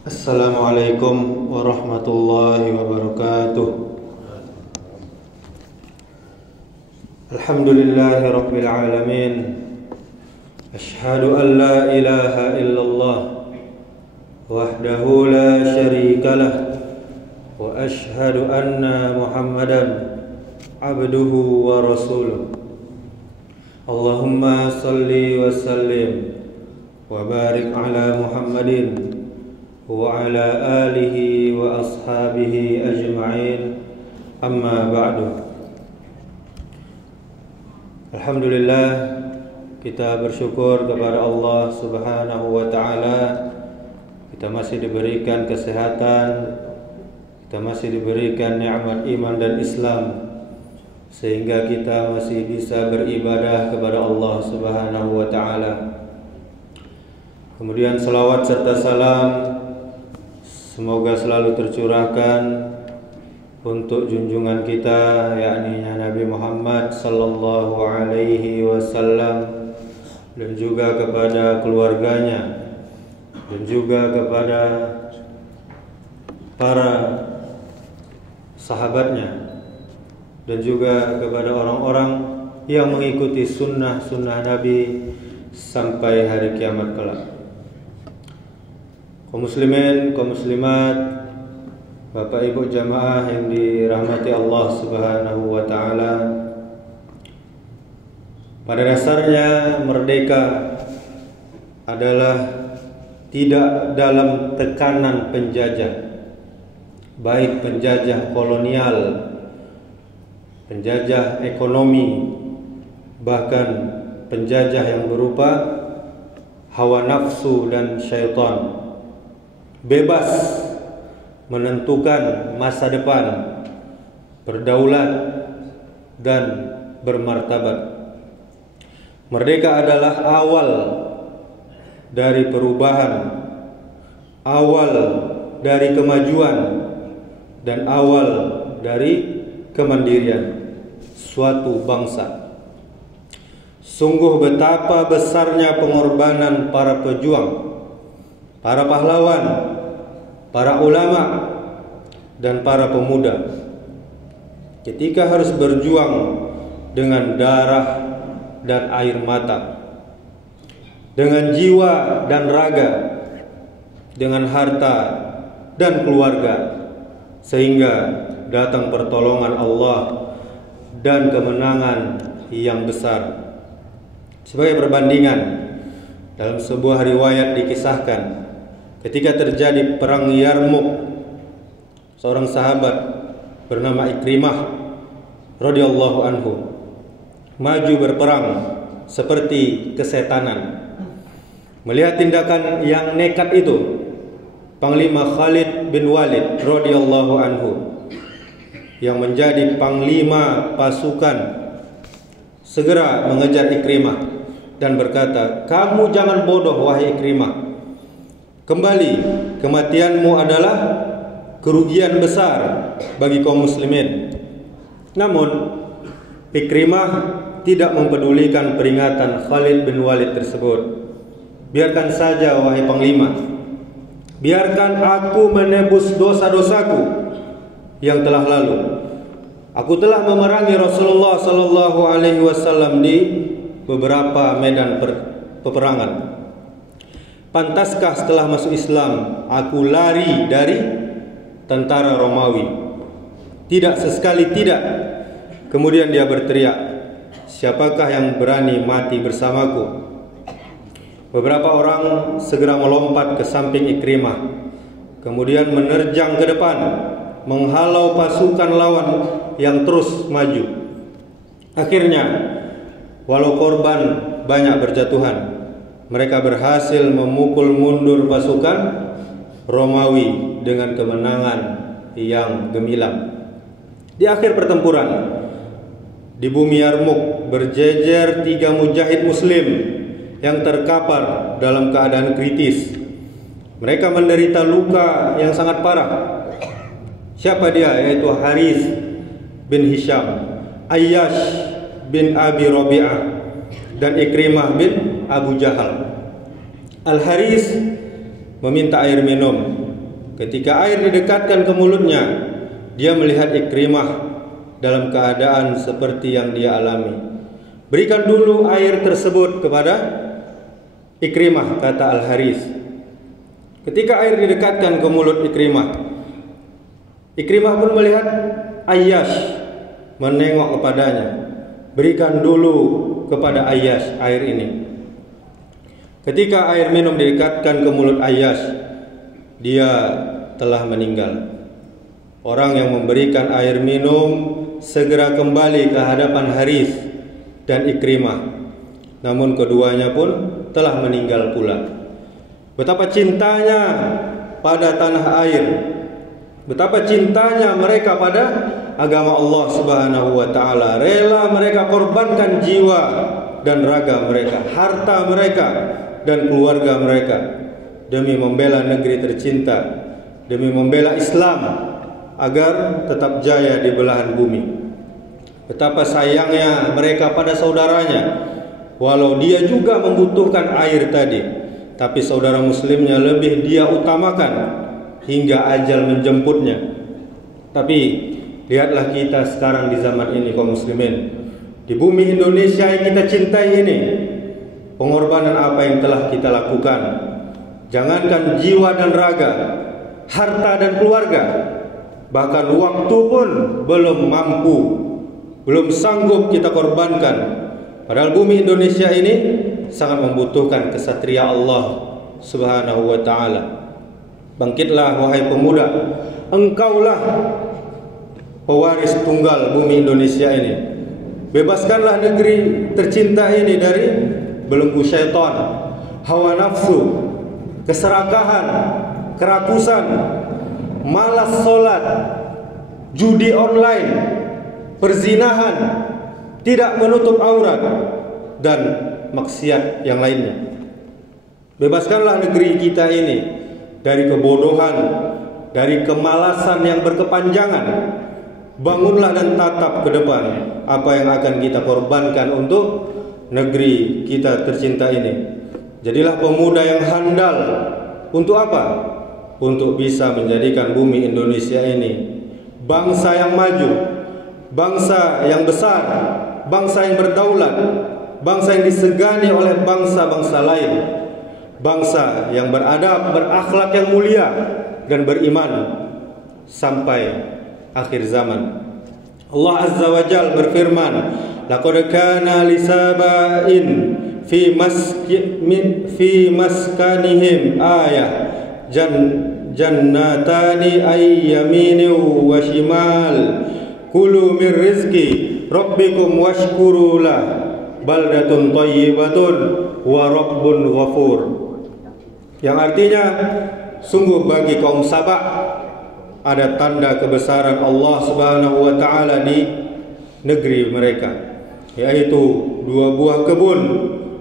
Assalamualaikum warahmatullahi wabarakatuh. Alhamdulillahi rabbil alamin. Ashhadu an la ilaha illallah wahdahu la syarika lah wa ashhadu anna Muhammadan abduhu wa rasuluh. Allahumma salli wa sallim wa barik ala Muhammadin wa ala alihi wa ashabihi ajma'in, amma ba'du. Alhamdulillah, kita bersyukur kepada Allah Subhanahu wa ta'ala. Kita masih diberikan kesehatan, kita masih diberikan nikmat iman dan Islam, sehingga kita masih bisa beribadah kepada Allah Subhanahu wa ta'ala. Kemudian salawat serta salam semoga selalu tercurahkan untuk junjungan kita, yakni Nabi Muhammad sallallahu alaihi wasallam, dan juga kepada keluarganya, dan juga kepada para sahabatnya, dan juga kepada orang-orang yang mengikuti sunnah-sunnah Nabi sampai hari kiamat kelak. Kaum muslimin, kaum muslimat, Bapak Ibu jamaah yang dirahmati Allah Subhanahu wa ta'ala, pada dasarnya merdeka adalah tidak dalam tekanan penjajah, baik penjajah kolonial, penjajah ekonomi, bahkan penjajah yang berupa hawa nafsu dan syaitan. Bebas menentukan masa depan, berdaulat dan bermartabat. Merdeka adalah awal dari perubahan, awal dari kemajuan, dan awal dari kemandirian suatu bangsa. Sungguh betapa besarnya pengorbanan para pejuang, para pahlawan, para ulama, dan para pemuda ketika harus berjuang dengan darah dan air mata, dengan jiwa dan raga, dengan harta dan keluarga, sehingga datang pertolongan Allah dan kemenangan yang besar. Sebagai perbandingan, dalam sebuah riwayat dikisahkan, ketika terjadi perang Yarmuk, seorang sahabat bernama Ikrimah radhiyallahu anhu maju berperang seperti kesetanan. Melihat tindakan yang nekat itu, Panglima Khalid bin Walid radhiyallahu anhu yang menjadi panglima pasukan segera mengejar Ikrimah dan berkata, "Kamu jangan bodoh wahai Ikrimah. Kembali, kematianmu adalah kerugian besar bagi kaum muslimin." Namun Ikrimah tidak mempedulikan peringatan Khalid bin Walid tersebut. "Biarkan saja wahai panglima, biarkan aku menebus dosa-dosaku yang telah lalu. Aku telah memerangi Rasulullah sallallahu alaihi wasallam di beberapa medan peperangan. Pantaskah setelah masuk Islam aku lari dari tentara Romawi? Tidak, sesekali tidak." Kemudian dia berteriak, "Siapakah yang berani mati bersamaku?" Beberapa orang segera melompat ke samping Ikrimah, kemudian menerjang ke depan, menghalau pasukan lawan yang terus maju. Akhirnya, walau korban banyak berjatuhan, mereka berhasil memukul mundur pasukan Romawi dengan kemenangan yang gemilang. Di akhir pertempuran, di bumi Yarmuk berjejer 3 mujahid muslim yang terkapar dalam keadaan kritis. Mereka menderita luka yang sangat parah. Siapa dia? Yaitu Harith bin Hisham, Ayyash bin Abi Rabi'ah, dan Ikrimah bin Abu Jahal. Al-Haris meminta air minum, Ketika air didekatkan ke mulutnya, dia melihat Ikrimah dalam keadaan seperti yang dia alami. Berikan dulu air tersebut kepada Ikrimah, kata Al-Haris. Ketika air didekatkan ke mulut Ikrimah, Ikrimah pun melihat Ayyash menengok kepadanya. Berikan dulu kepada Ayyash air ini. Ketika air minum didekatkan ke mulut Ayyash, dia telah meninggal. Orang yang memberikan air minum segera kembali ke hadapan Haris dan Ikrimah. Namun keduanya pun telah meninggal pula. Betapa cintanya pada tanah air, betapa cintanya mereka pada agama Allah Subhanahu wa taala. Rela mereka korbankan jiwa dan raga mereka, harta mereka dan keluarga mereka demi membela negeri tercinta, demi membela Islam agar tetap jaya di belahan bumi. Betapa sayangnya mereka pada saudaranya, walau dia juga membutuhkan air tadi, tapi saudara muslimnya lebih dia utamakan hingga ajal menjemputnya. Tapi lihatlah kita sekarang di zaman ini kaum muslimin, di bumi Indonesia yang kita cintai ini, pengorbanan apa yang telah kita lakukan. Jangankan jiwa dan raga, harta dan keluarga, bahkan waktu pun belum mampu, belum sanggup kita korbankan. Padahal bumi Indonesia ini sangat membutuhkan kesatria Allah Subhanahu wa taala. Bangkitlah wahai pemuda, engkaulah pewaris tunggal bumi Indonesia ini. Bebaskanlah negeri tercinta ini dari belenggu syaitan, hawa nafsu, keserakahan, kerakusan, malas sholat, judi online, perzinahan, tidak menutup aurat, dan maksiat yang lainnya. Bebaskanlah negeri kita ini dari kebodohan, dari kemalasan yang berkepanjangan. Bangunlah dan tatap ke depan apa yang akan kita korbankan untuk negeri kita tercinta ini. Jadilah pemuda yang handal. Untuk apa? Untuk bisa menjadikan bumi Indonesia ini bangsa yang maju, bangsa yang besar, bangsa yang berdaulat, bangsa yang disegani oleh bangsa-bangsa lain, bangsa yang beradab, berakhlak yang mulia dan beriman sampai akhir zaman. Allah Azza wa Jalla berfirman, laqad kana lisaba'in fi maskanihim ayah jannatani ay yaminin wa shimal kulu min rizqi rabbikum washkuru lah baldatun thayyibatun wa rabbun ghafur. Yang artinya, sungguh bagi kaum Sabak ada tanda kebesaran Allah Subhanahu wa taala di negeri mereka, yaitu dua buah kebun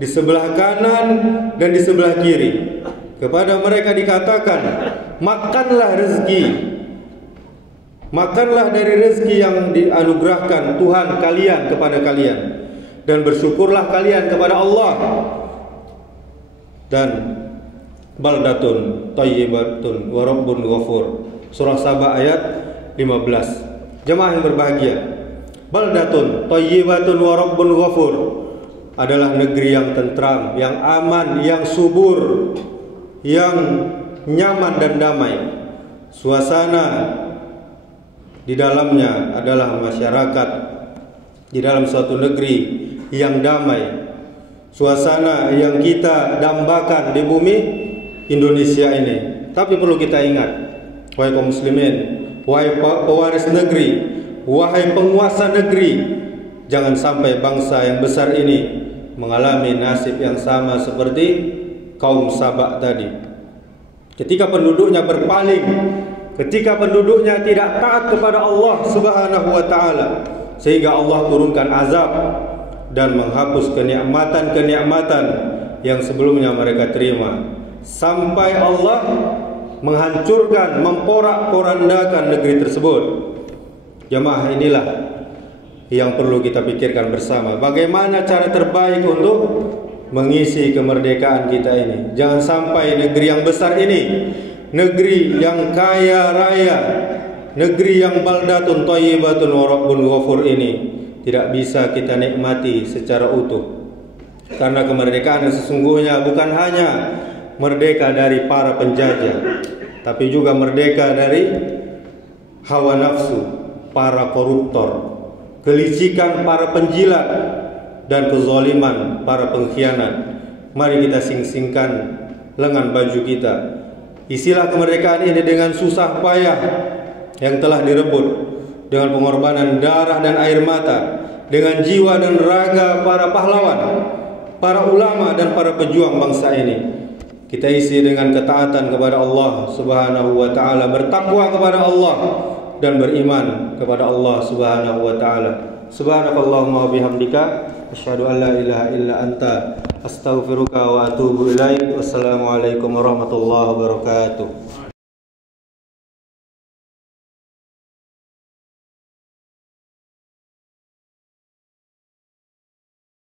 di sebelah kanan dan di sebelah kiri. Kepada mereka dikatakan, makanlah rezeki, makanlah dari rezeki yang dianugerahkan Tuhan kalian kepada kalian, dan bersyukurlah kalian kepada Allah. Dan baldatun thayyibatun wa rabbun ghafur. Surah Saba ayat 15. Jemaah yang berbahagia, baldatun thayyibatun wa rabbun ghafur adalah negeri yang tentram, yang aman, yang subur, yang nyaman dan damai. Suasana di dalamnya adalah masyarakat di dalam suatu negeri yang damai. Suasana yang kita dambakan di bumi Indonesia ini. Tapi perlu kita ingat, wahai kaum muslimin, wahai pewaris negeri, wahai penguasa negeri, jangan sampai bangsa yang besar ini mengalami nasib yang sama seperti kaum Sabak tadi. Ketika penduduknya berpaling, ketika penduduknya tidak taat kepada Allah Subhanahu wa taala, sehingga Allah turunkan azab dan menghapus kenikmatan-kenikmatan yang sebelumnya mereka terima, sampai Allah menghancurkan, memporak-porandakan negeri tersebut. Jemaah, inilah yang perlu kita pikirkan bersama. Bagaimana cara terbaik untuk mengisi kemerdekaan kita ini. Jangan sampai negeri yang besar ini, negeri yang kaya raya, negeri yang baldatun thayyibatun wa rabbun ghafur ini tidak bisa kita nikmati secara utuh. Karena kemerdekaan yang sesungguhnya bukan hanya merdeka dari para penjajah, tapi juga merdeka dari hawa nafsu para koruptor, kelicikan para penjilat, dan kezaliman para pengkhianat. Mari kita sing-singkan lengan baju kita. Isilah kemerdekaan ini dengan susah payah yang telah direbut, dengan pengorbanan darah dan air mata, dengan jiwa dan raga para pahlawan, para ulama dan para pejuang bangsa ini. Kita isi dengan ketaatan kepada Allah Subhanahu wa taala, bertakwa kepada Allah dan beriman kepada Allah Subhanahu wa taala. Subhanakallahumma wa bihamdika asyhadu an la ilaha illa anta astaghfiruka wa atubu ilaik. Wassalamualaikum warahmatullahi wabarakatuh.